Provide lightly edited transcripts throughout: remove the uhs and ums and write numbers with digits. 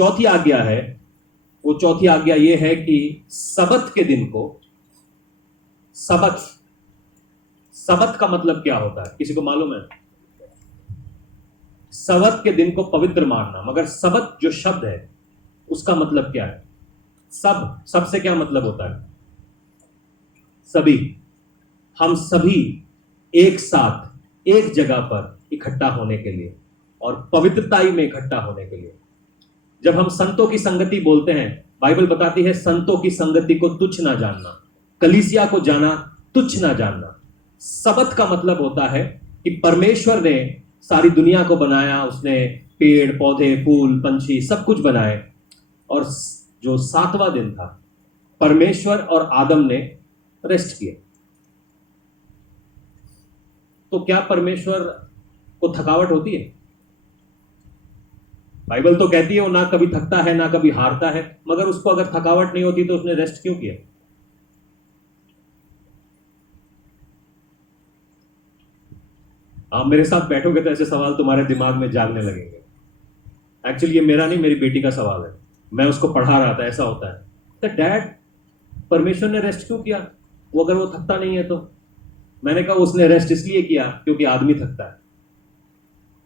चौथी आज्ञा है, वो चौथी आज्ञा ये है कि सबत के दिन को, सबत, सबत का मतलब क्या होता है, किसी को मालूम है? सबत के दिन को पवित्र मानना। मगर सबत जो शब्द है उसका मतलब क्या है? सब, सबसे क्या मतलब होता है? सभी। हम सभी एक साथ एक जगह पर इकट्ठा होने के लिए और पवित्रताई में इकट्ठा होने के लिए। जब हम संतों की संगति बोलते हैं, बाइबल बताती है संतों की संगति को तुच्छ ना जानना, कलीसिया को जाना तुच्छ ना जानना। सबत का मतलब होता है कि परमेश्वर ने सारी दुनिया को बनाया, उसने पेड़ पौधे फूल पंछी सब कुछ बनाए, और जो सातवां दिन था परमेश्वर और आदम ने रेस्ट किया। तो क्या परमेश्वर को थकावट होती है? बाइबल तो कहती है वो ना कभी थकता है ना कभी हारता है, मगर उसको अगर थकावट नहीं होती तो उसने रेस्ट क्यों किया? आप मेरे साथ बैठोगे तो ऐसे सवाल तुम्हारे दिमाग में जागने लगेंगे। एक्चुअली ये मेरा नहीं, मेरी बेटी का सवाल है, मैं उसको पढ़ा रहा था। ऐसा होता है तो डैड, परमेश्वर ने रेस्ट क्यों किया? वो अगर वो थकता नहीं है तो? मैंने कहा उसने रेस्ट इसलिए किया क्योंकि आदमी थकता है।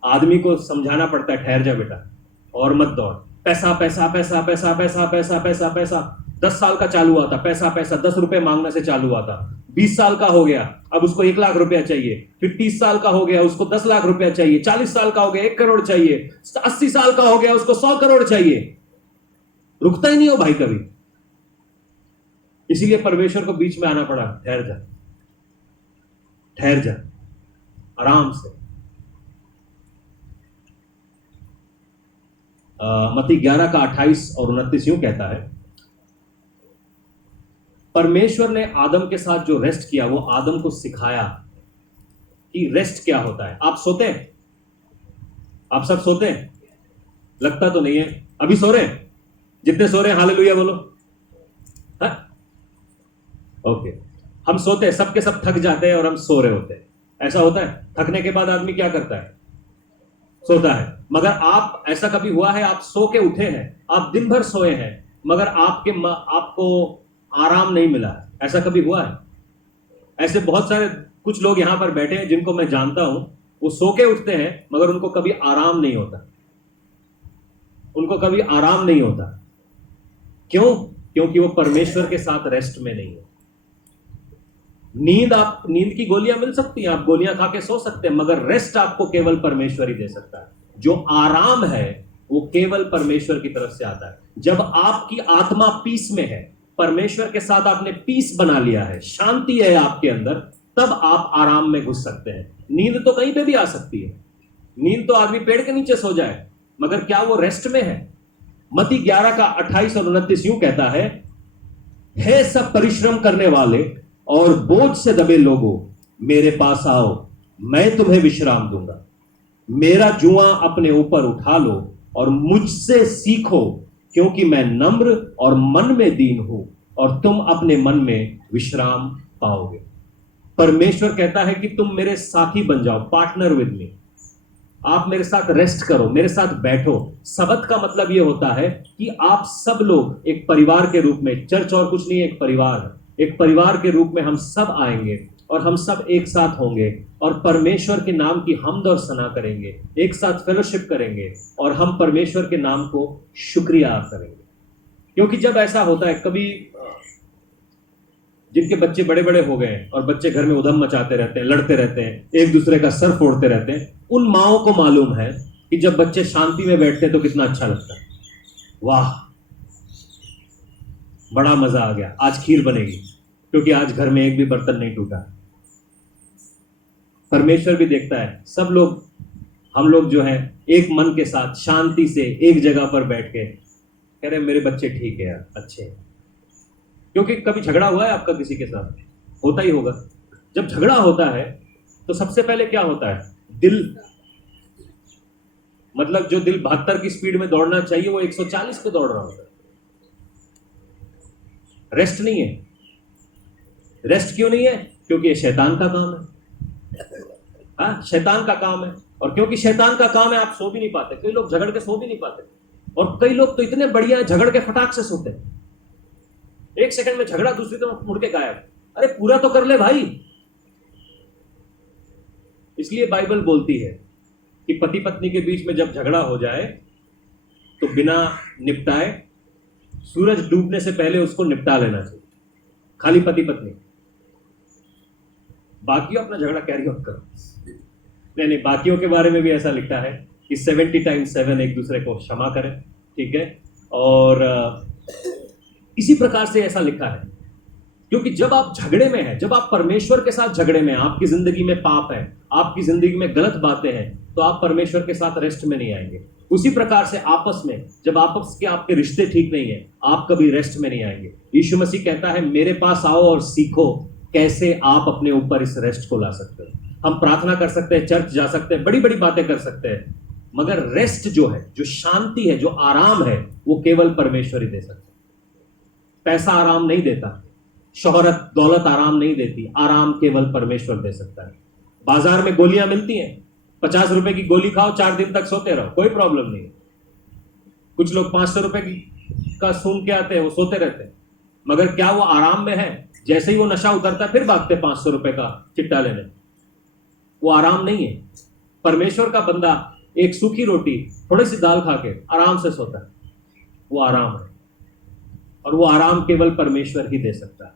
आदमी को समझाना पड़ता है, ठहर जा बेटा और मत दौड़। पैसा पैसा पैसा पैसा पैसा पैसा पैसा पैसा 10 साल का चालू हुआ था, पैसा पैसा 10 रुपए मांगने से चालू हुआ था। 20 साल का हो गया, अब उसको 1 लाख रुपया चाहिए। फिर 30 साल का हो गया, उसको 10 लाख रुपया चाहिए। 40 साल का हो गया, 1 करोड़ चाहिए। 80 साल का हो गया, उसको 100 करोड़ चाहिए। रुकता ही नहीं हो भाई कभी। इसीलिए परमेश्वर को बीच में आना पड़ा, ठहर जा ठहर जा, आराम से। मत्ती 11 का 28 और 29 यूं कहता है, परमेश्वर ने आदम के साथ जो रेस्ट किया वो आदम को सिखाया कि रेस्ट क्या होता है। आप सोते हैं? आप सब सोते हैं? लगता तो नहीं है। अभी सो रहे हैं? जितने सो रहे हैं हालेलुया बोलो। हाँ? ओके। हम सोते हैं, सबके सब थक जाते हैं और हम सो रहे होते हैं। ऐसा होता है? थकने के बाद आदमी क्या करता है? सोता है। मगर आप, ऐसा कभी हुआ है आप सो के उठे हैं, आप दिन भर सोए हैं, मगर आपको आराम नहीं मिला? ऐसा कभी हुआ है? ऐसे बहुत सारे कुछ लोग यहां पर बैठे हैं जिनको मैं जानता हूं, वो सो के उठते हैं मगर उनको कभी आराम नहीं होता। उनको कभी आराम नहीं होता। क्यों? क्योंकि वो परमेश्वर के साथ रेस्ट में नहीं है। नींद की गोलियां मिल सकती हैं, आप गोलियां खा के सो सकते हैं, मगर रेस्ट आपको केवल परमेश्वर ही दे सकता है। जो आराम है वो केवल परमेश्वर की तरफ से आता है। जब आपकी आत्मा पीस में है, परमेश्वर के साथ आपने पीस बना लिया है, शांति है आपके अंदर, तब आप आराम में घुस सकते हैं। नींद तो कहीं पे भी आ सकती है। नींद तो आदमी पेड़ के नीचे सो जाए, मगर क्या वो रेस्ट में है? मत्ती 11 का 28 और 29 यूं कहता है सब परिश्रम करने वाले और बोझ से दबे लोगों, मेरे पास आओ, मैं तुम्हें विश्राम दूंगा। मेरा जुआ अपने ऊपर उठा लो और मुझसे सीखो, क्योंकि मैं नम्र और मन में दीन हूं, और तुम अपने मन में विश्राम पाओगे। परमेश्वर कहता है कि तुम मेरे साथी बन जाओ, पार्टनर विद मी। आप मेरे साथ रेस्ट करो, मेरे साथ बैठो। सबत का मतलब यह होता है कि आप सब लोग एक परिवार के रूप में, चर्च और कुछ नहीं, एक परिवार है, एक परिवार के रूप में हम सब आएंगे और हम सब एक साथ होंगे और परमेश्वर के नाम की हमद और सना करेंगे, एक साथ फेलोशिप करेंगे और हम परमेश्वर के नाम को शुक्रिया करेंगे। क्योंकि जब ऐसा होता है, कभी जिनके बच्चे बड़े बड़े हो गए हैं और बच्चे घर में उधम मचाते रहते हैं, लड़ते रहते हैं, एक दूसरे का सर फोड़ते रहते हैं, उन माओं को मालूम है कि जब बच्चे शांति में बैठते हैं तो कितना अच्छा लगता है। वाह, बड़ा मजा आ गया, आज खीर बनेगी, क्योंकि आज घर में एक भी बर्तन नहीं टूटा। परमेश्वर भी देखता है, सब लोग, हम लोग जो है एक मन के साथ शांति से एक जगह पर बैठ के कह रहे मेरे बच्चे ठीक है यार, अच्छे हैं। क्योंकि कभी झगड़ा हुआ है आपका किसी के साथ? होता ही होगा। जब झगड़ा होता है तो सबसे पहले क्या होता है? दिल, मतलब जो दिल 72 की स्पीड में दौड़ना चाहिए वो 140 पे दौड़ रहा होता है। रेस्ट नहीं है। रेस्ट क्यों नहीं है? क्योंकि ये शैतान का काम है। हाँ, शैतान का काम है, और क्योंकि शैतान का काम है आप सो भी नहीं पाते। कई लोग झगड़ के सो भी नहीं पाते। और कई लोग तो इतने बढ़िया झगड़ के फटाक से सोते हैं, 1 सेकंड में झगड़ा, दूसरी तरफ मुड़ के गायब। अरे पूरा तो कर ले भाई। इसलिए बाइबल बोलती है कि पति पत्नी के बीच में जब झगड़ा हो जाए तो बिना निपटाए सूरज डूबने से पहले उसको निपटा लेना चाहिए, खाली पति पत्नी। बाकियों अपना झगड़ा कैरी ऑन करो। नहीं, बाकियों के बारे में भी ऐसा लिखा है कि 70 टाइम्स 7 एक दूसरे को क्षमा करें, ठीक है। और इसी प्रकार से ऐसा लिखा है, क्योंकि जब आप झगड़े में हैं, जब आप परमेश्वर के साथ झगड़े में, आपकी जिंदगी में पाप है, आपकी जिंदगी में गलत बातें हैं, तो आप परमेश्वर के साथ रेस्ट में नहीं आएंगे। उसी प्रकार से आपस में जब आपस के आपके रिश्ते ठीक नहीं है, आप कभी रेस्ट में नहीं आएंगे। यीशु मसीह कहता है, मेरे पास आओ और सीखो कैसे आप अपने ऊपर इस रेस्ट को ला सकते हो। हम प्रार्थना कर सकते हैं, चर्च जा सकते हैं, बड़ी बड़ी बातें कर सकते हैं, मगर रेस्ट जो है, जो शांति है, जो आराम है, वो केवल परमेश्वर ही दे सकता है। पैसा आराम नहीं देता, शोहरत दौलत आराम नहीं देती, आराम केवल परमेश्वर दे सकता है। बाजार में गोलियां मिलती हैं, 50 रुपए की गोली खाओ, 4 दिन तक सोते रहो, कोई प्रॉब्लम नहीं। कुछ लोग 500 रुपए का सूंघ के आते हैं, वो सोते रहते हैं, मगर क्या वो आराम में है? जैसे ही वो नशा उतरता है फिर भागते 500 रुपए का चिट्टा लेने। वो आराम नहीं है। परमेश्वर का बंदा एक सूखी रोटी, थोड़ी सी दाल खा के आराम से सोता है, वो आराम है। और वो आराम केवल परमेश्वर ही दे सकता है।